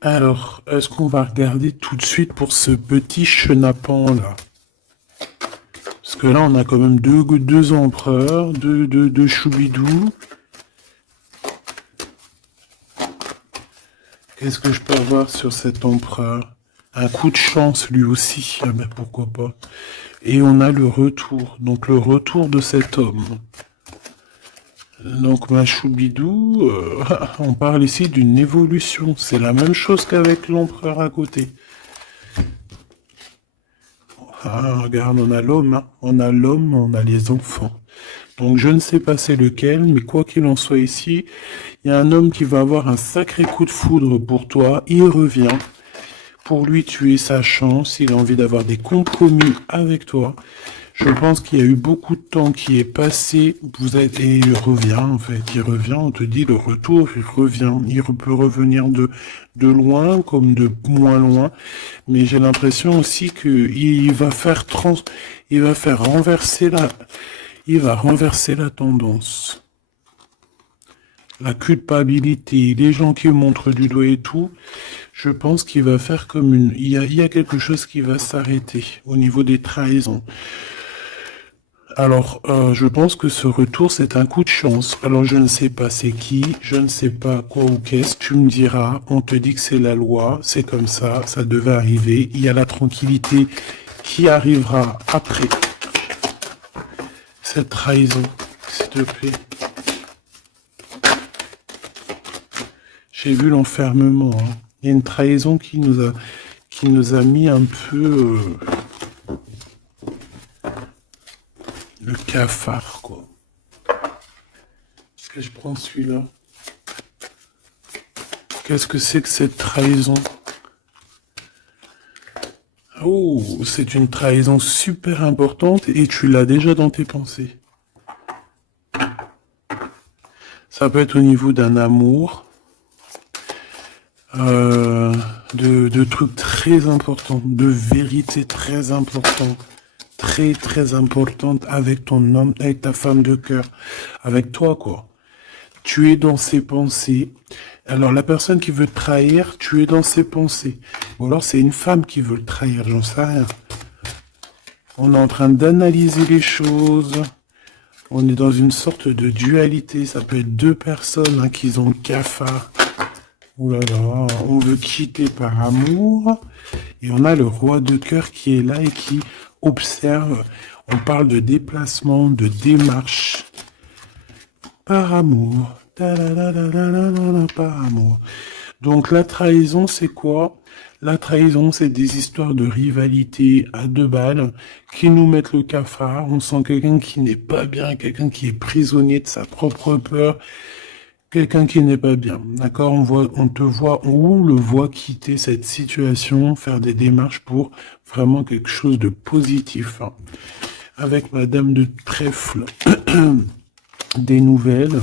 Alors, est-ce qu'on va regarder tout de suite pour ce petit chenapan là? Parce que là, on a quand même deux empereurs, deux choubidous. Qu'est-ce que je peux avoir sur cet empereur? Un coup de chance lui aussi, ah ben pourquoi pas. Et on a le retour, donc le retour de cet homme. Donc ma choubidou, on parle ici d'une évolution. C'est la même chose qu'avec l'empereur à côté. Ah, regarde, on a l'homme, hein. On a l'homme, on a les enfants. Donc je ne sais pas c'est lequel, mais quoi qu'il en soit ici, il y a un homme qui va avoir un sacré coup de foudre pour toi. Il revient. Pour lui, tu es sa chance. Il a envie d'avoir des compromis avec toi. Je pense qu'il y a eu beaucoup de temps qui est passé. Et il revient, en fait. Il revient, on te dit le retour, il revient. Il peut revenir de loin comme de moins loin. Mais j'ai l'impression aussi qu'il va faire renverser la tendance. La culpabilité, les gens qui montrent du doigt et tout, je pense qu'il va faire comme il y a quelque chose qui va s'arrêter au niveau des trahisons. Alors, je pense que ce retour, c'est un coup de chance. Alors, je ne sais pas c'est qui, je ne sais pas quoi ou qu'est-ce, tu me diras, on te dit que c'est la loi, c'est comme ça devait arriver, il y a la tranquillité qui arrivera après cette trahison, s'il te plaît. J'ai vu l'enfermement, hein. Il y a une trahison qui nous a mis un peu... le cafard, quoi. Est-ce que je prends celui-là? Qu'est-ce que c'est que cette trahison? Oh, c'est une trahison super importante et tu l'as déjà dans tes pensées. Ça peut être au niveau d'un amour, de trucs très importants, de vérités très importantes. Très très importante avec ton homme, avec ta femme de cœur, avec toi quoi. Tu es dans ses pensées. Alors la personne qui veut te trahir, tu es dans ses pensées. Ou alors c'est une femme qui veut le trahir, j'en sais rien. On est en train d'analyser les choses. On est dans une sorte de dualité. Ça peut être deux personnes qui ont le cafard. Ouh là là, on veut quitter par amour. Et on a le roi de cœur qui est là et qui observe. On parle de déplacement, de démarche. Par amour. Ta-la-la-la-la-la-la, par amour. Donc la trahison, c'est quoi? La trahison, c'est des histoires de rivalité à deux balles qui nous mettent le cafard. On sent quelqu'un qui n'est pas bien, quelqu'un qui est prisonnier de sa propre peur, quelqu'un qui n'est pas bien. D'accord? On le voit quitter cette situation, faire des démarches pour vraiment quelque chose de positif, hein. Avec Madame de Trèfle, des nouvelles.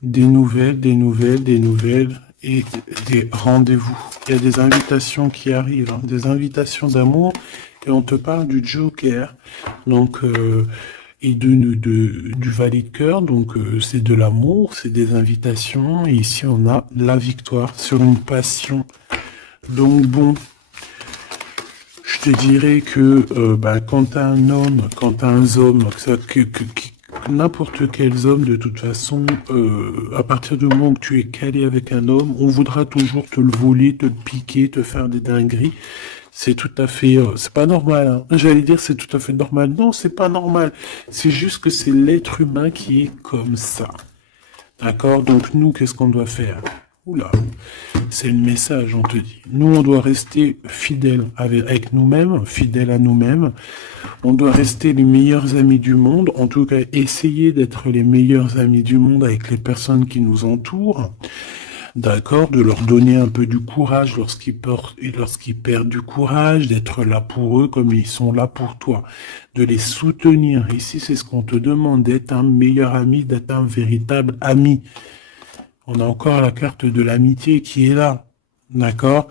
Des nouvelles, des nouvelles, des nouvelles et des rendez-vous. Il y a des invitations qui arrivent, hein, des invitations d'amour et on te parle du Joker, donc et du valet de cœur, donc c'est de l'amour, c'est des invitations et ici on a la victoire sur une passion. Donc bon, je te dirais que quand t'as un homme, quand t'as un homme, n'importe quel homme, de toute façon, à partir du moment où tu es calé avec un homme, on voudra toujours te le voler, te le piquer, te faire des dingueries. C'est tout à fait, c'est pas normal, hein. J'allais dire c'est tout à fait normal. Non, c'est pas normal. C'est juste que c'est l'être humain qui est comme ça. D'accord? Donc nous, qu'est-ce qu'on doit faire? Oula, c'est le message, on te dit. Nous, on doit rester fidèles avec nous-mêmes, fidèles à nous-mêmes. On doit rester les meilleurs amis du monde, en tout cas essayer d'être les meilleurs amis du monde avec les personnes qui nous entourent. D'accord, de leur donner un peu du courage lorsqu'ils perdent du courage, d'être là pour eux comme ils sont là pour toi, de les soutenir. Ici, c'est ce qu'on te demande, d'être un meilleur ami, d'être un véritable ami. On a encore la carte de l'amitié qui est là. D'accord?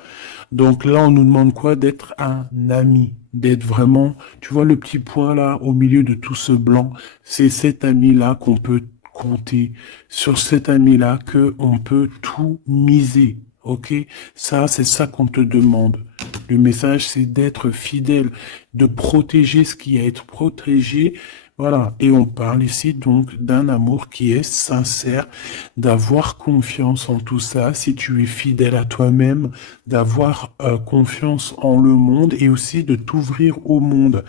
Donc là, on nous demande quoi? D'être un ami. D'être vraiment, tu vois le petit point là, au milieu de tout ce blanc. C'est cet ami-là qu'on peut compter. Sur cet ami-là qu'on peut tout miser. Ok? Ça, c'est ça qu'on te demande. Le message, c'est d'être fidèle, de protéger ce qui est à être protégé. Voilà, et on parle ici donc d'un amour qui est sincère, d'avoir confiance en tout ça, si tu es fidèle à toi-même, d'avoir confiance en le monde et aussi de t'ouvrir au monde.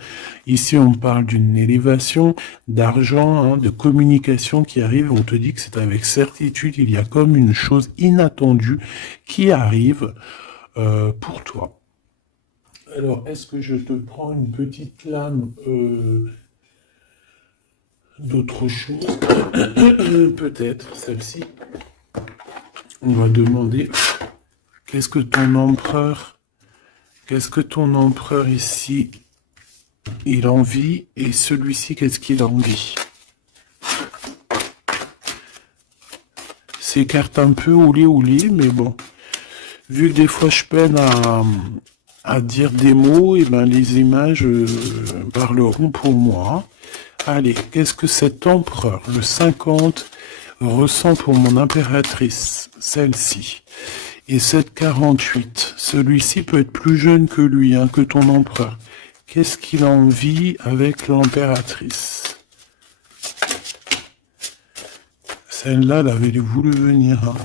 Ici, on parle d'une élévation, d'argent, hein, de communication qui arrive. On te dit que c'est avec certitude, il y a comme une chose inattendue qui arrive pour toi. Alors, est-ce que je te prends une petite lame d'autre chose? Peut-être celle-ci. On va demander qu'est-ce que ton empereur ici, il envie, et celui-ci, qu'est-ce qu'il envie? Ces cartes un peu ouli, mais bon. Vu que des fois je peine à dire des mots, et ben les images parleront pour moi. Allez, qu'est-ce que cet empereur, le 50, ressent pour mon impératrice, celle-ci? Et cette 48, celui-ci peut être plus jeune que lui, hein, que ton empereur. Qu'est-ce qu'il a envie avec l'impératrice? Celle-là, elle avait voulu venir, hein.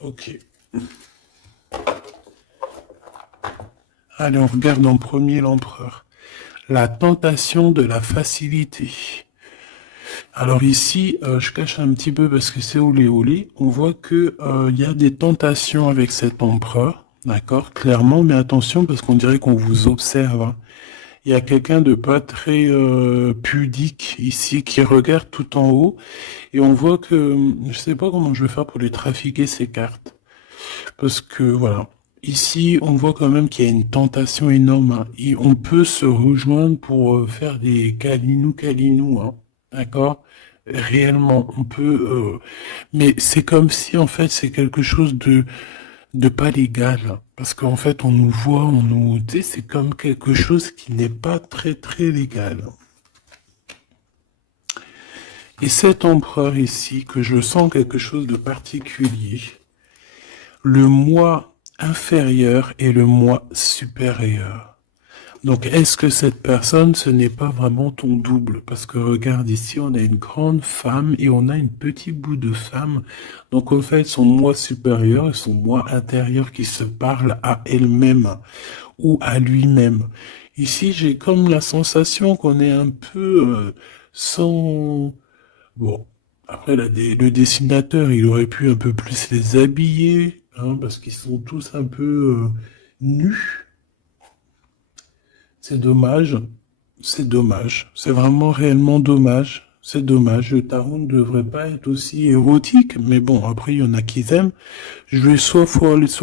Ok. Allez, on regarde en premier l'empereur. La tentation de la facilité. Alors ici, je cache un petit peu parce que c'est olé. On voit que y a des tentations avec cet empereur, d'accord, clairement, mais attention parce qu'on dirait qu'on vous observe, hein. Il y a quelqu'un de pas très pudique ici qui regarde tout en haut et on voit que je sais pas comment je vais faire pour les trafiquer ces cartes parce que voilà. Ici, on voit quand même qu'il y a une tentation énorme, hein, et on peut se rejoindre pour faire des câlinous, hein, d'accord? Réellement, on peut, mais c'est comme si en fait c'est quelque chose de pas légal, hein, parce qu'en fait on nous voit, tu sais, c'est comme quelque chose qui n'est pas très très légal. Et cet empereur ici, que je sens quelque chose de particulier, le moi inférieur et le moi supérieur. Donc, est-ce que cette personne, ce n'est pas vraiment ton double? Parce que regarde ici, on a une grande femme et on a une petite bout de femme. Donc, en fait, son moi supérieur et son moi intérieur qui se parlent à elle-même ou à lui-même. Ici, j'ai comme la sensation qu'on est un peu sans... Bon, après, le dessinateur, il aurait pu un peu plus les habiller, hein, parce qu'ils sont tous un peu nus. C'est dommage. C'est dommage. C'est vraiment réellement dommage. C'est dommage. Le tarot ne devrait pas être aussi érotique. Mais bon, après, il y en a qui aiment. Je vais soit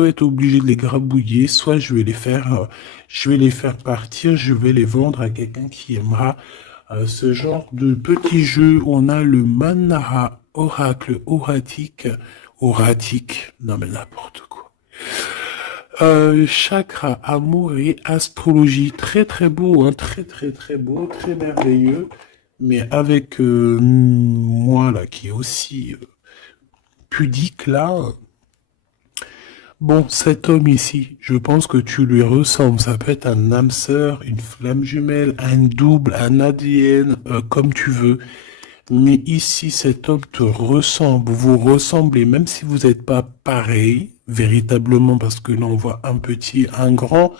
être obligé de les grabouiller, soit je vais les faire partir, je vais les vendre à quelqu'un qui aimera ce genre de petit jeu. On a le Manara Oracle Oratique. Non mais n'importe quoi. Chakra, amour et astrologie. Très très beau, hein, très beau, très merveilleux. Mais avec moi là qui est aussi pudique là. Bon, cet homme ici, je pense que tu lui ressembles. Ça peut être un âme sœur, une flamme jumelle, un double, un ADN, comme tu veux. Mais ici, cet homme te ressemble, vous ressemblez, même si vous n'êtes pas pareil, véritablement, parce que là, on voit un petit, un grand,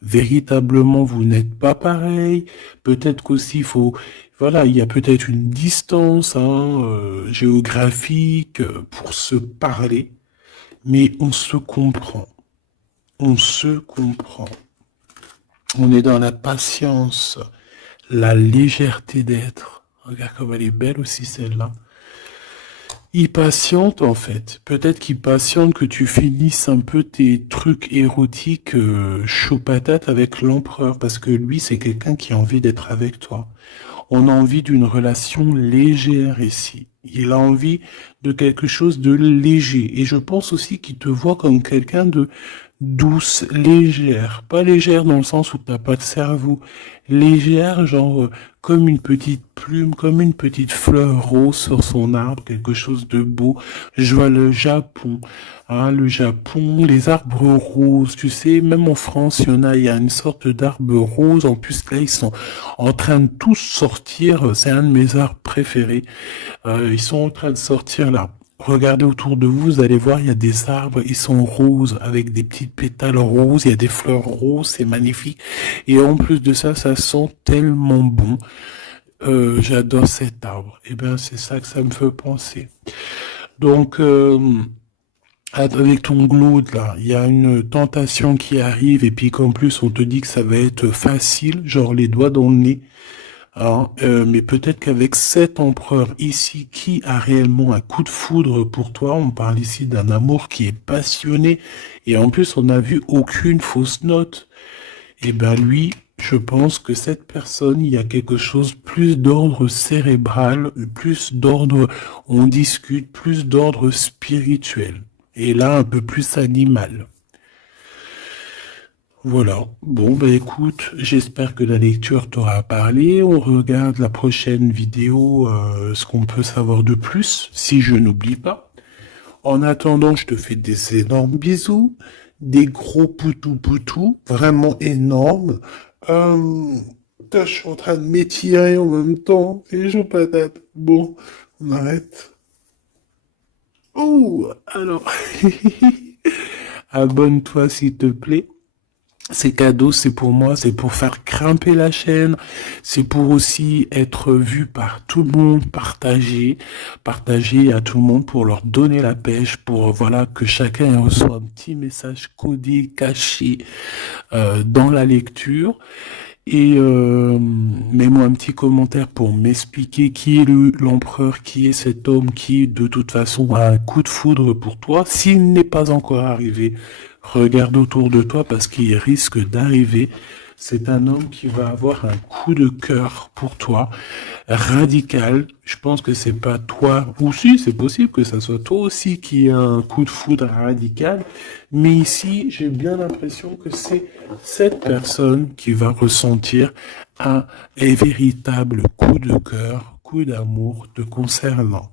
véritablement, vous n'êtes pas pareil. Peut-être qu'aussi, voilà, il y a peut-être une distance, hein, géographique, pour se parler, mais on se comprend. On se comprend. On est dans la patience, la légèreté d'être. Regarde comme elle est belle aussi celle-là. Il patiente en fait. Peut-être qu'il patiente que tu finisses un peu tes trucs érotiques chaud patate avec l'empereur. Parce que lui, c'est quelqu'un qui a envie d'être avec toi. On a envie d'une relation légère ici. Il a envie de quelque chose de léger. Et je pense aussi qu'il te voit comme quelqu'un de douce, légère. Pas légère dans le sens où t'as pas de cerveau. Légère, genre comme une petite plume, comme une petite fleur rose sur son arbre, quelque chose de beau. Je vois le Japon, hein, le Japon, les arbres roses. Tu sais, même en France, il y a une sorte d'arbre rose. En plus, là, ils sont en train de tous sortir. C'est un de mes arbres préférés. Ils sont en train de sortir là. Regardez autour de vous, vous allez voir, il y a des arbres, ils sont roses, avec des petites pétales roses, il y a des fleurs roses, c'est magnifique. Et en plus de ça, ça sent tellement bon. J'adore cet arbre. Et ben, c'est ça que ça me fait penser. Donc, avec ton glaude là, il y a une tentation qui arrive, et puis qu'en plus on te dit que ça va être facile, genre les doigts dans le nez. Hein, mais peut-être qu'avec cet empereur ici qui a réellement un coup de foudre pour toi, on parle ici d'un amour qui est passionné et en plus on n'a vu aucune fausse note. Et ben lui, je pense que cette personne, il y a quelque chose plus d'ordre cérébral, plus d'ordre, on discute, plus d'ordre spirituel. Et là, un peu plus animal. Voilà. Bon, bah écoute, j'espère que la lecture t'aura parlé. On regarde la prochaine vidéo, ce qu'on peut savoir de plus, si je n'oublie pas. En attendant, je te fais des énormes bisous, des gros poutous, vraiment énormes. Je suis en train de m'étirer en même temps, et je patate. Bon, on arrête. Oh, alors, abonne-toi s'il te plaît. Ces cadeaux, c'est pour moi, c'est pour faire grimper la chaîne, c'est pour aussi être vu par tout le monde, partager à tout le monde pour leur donner la pêche, pour voilà que chacun reçoit un petit message codé, caché dans la lecture. Et mets-moi un petit commentaire pour m'expliquer qui est l'empereur, qui est cet homme qui, de toute façon, a un coup de foudre pour toi. S'il n'est pas encore arrivé, regarde autour de toi parce qu'il risque d'arriver. C'est un homme qui va avoir un coup de cœur pour toi, radical. Je pense que c'est pas toi, ou si, c'est possible que ça soit toi aussi qui a un coup de foudre radical. Mais ici, j'ai bien l'impression que c'est cette personne qui va ressentir un véritable coup de cœur, coup d'amour te concernant.